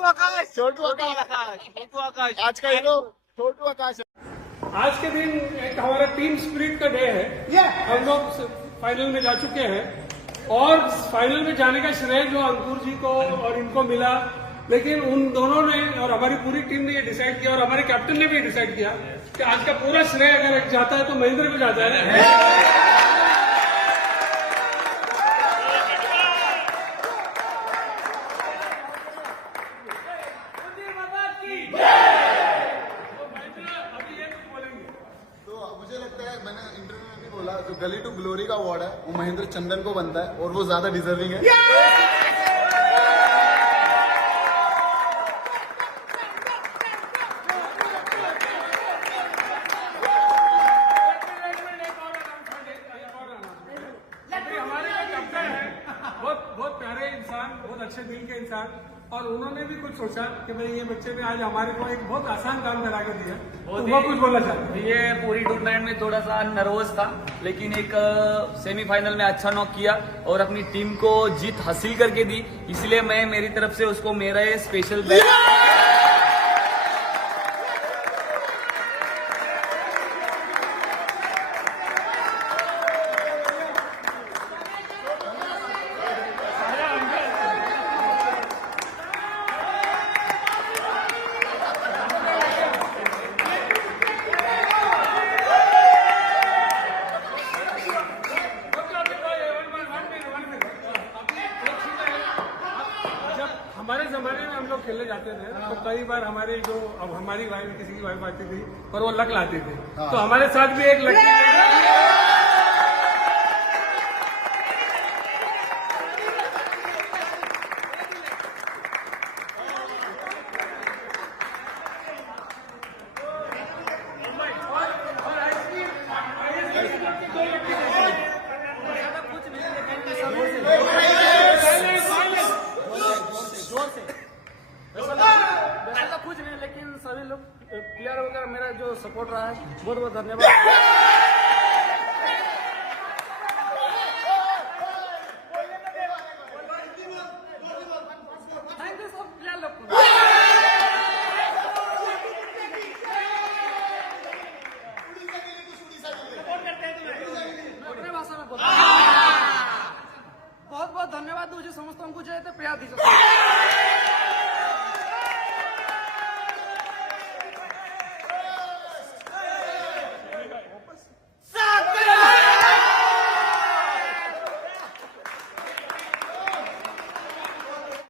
आकाश, छोटू आकाश आज का हीरो छोटू आकाश है। आज के दिन एक हमारा टीम स्पिरिट का डे है। हम लोग फाइनल में जा चुके हैं और फाइनल में जाने का श्रेय जो अंकुर जी को और इनको मिला, लेकिन उन दोनों ने और हमारी पूरी टीम ने ये डिसाइड किया और हमारे कैप्टन ने भी डिसाइड किया कि आज का पूरा श्रेय अगर जाता है तो महेंद्र को जाता है। तो मुझे लगता है, मैंने इंटरव्यू में भी बोला, जो गली टू ग्लोरी का अवार्ड है वो महेंद्र चंदन को बनता है और वो ज्यादा डिजर्विंग है। हमारे जो कैप्टन है बहुत प्यारे इंसान, बहुत अच्छे दिल के इंसान, और उन्होंने भी कुछ सोचा कि भाई ये बच्चे ने आज हमारे को एक बहुत आसान काम करा के दिया, तो वो कुछ बोलना चाहते हैं। ये पूरी टूर्नामेंट में थोड़ा सा नर्वस था, लेकिन एक सेमीफाइनल में अच्छा नॉक किया और अपनी टीम को जीत हासिल करके दी, इसलिए मैं मेरी तरफ से उसको मेरा ये स्पेशल हमारे जमाने में हम लोग खेलने जाते थे तो कई बार हमारे जो अब हमारी वाइफ किसी की वाइफ आती थी और वो लक लाते थे, तो हमारे साथ भी एक लड़की कुछ नहीं, लेकिन सभी लोग प्लेयर वगैरह मेरा जो सपोर्ट रहा है, बहुत बहुत धन्यवाद।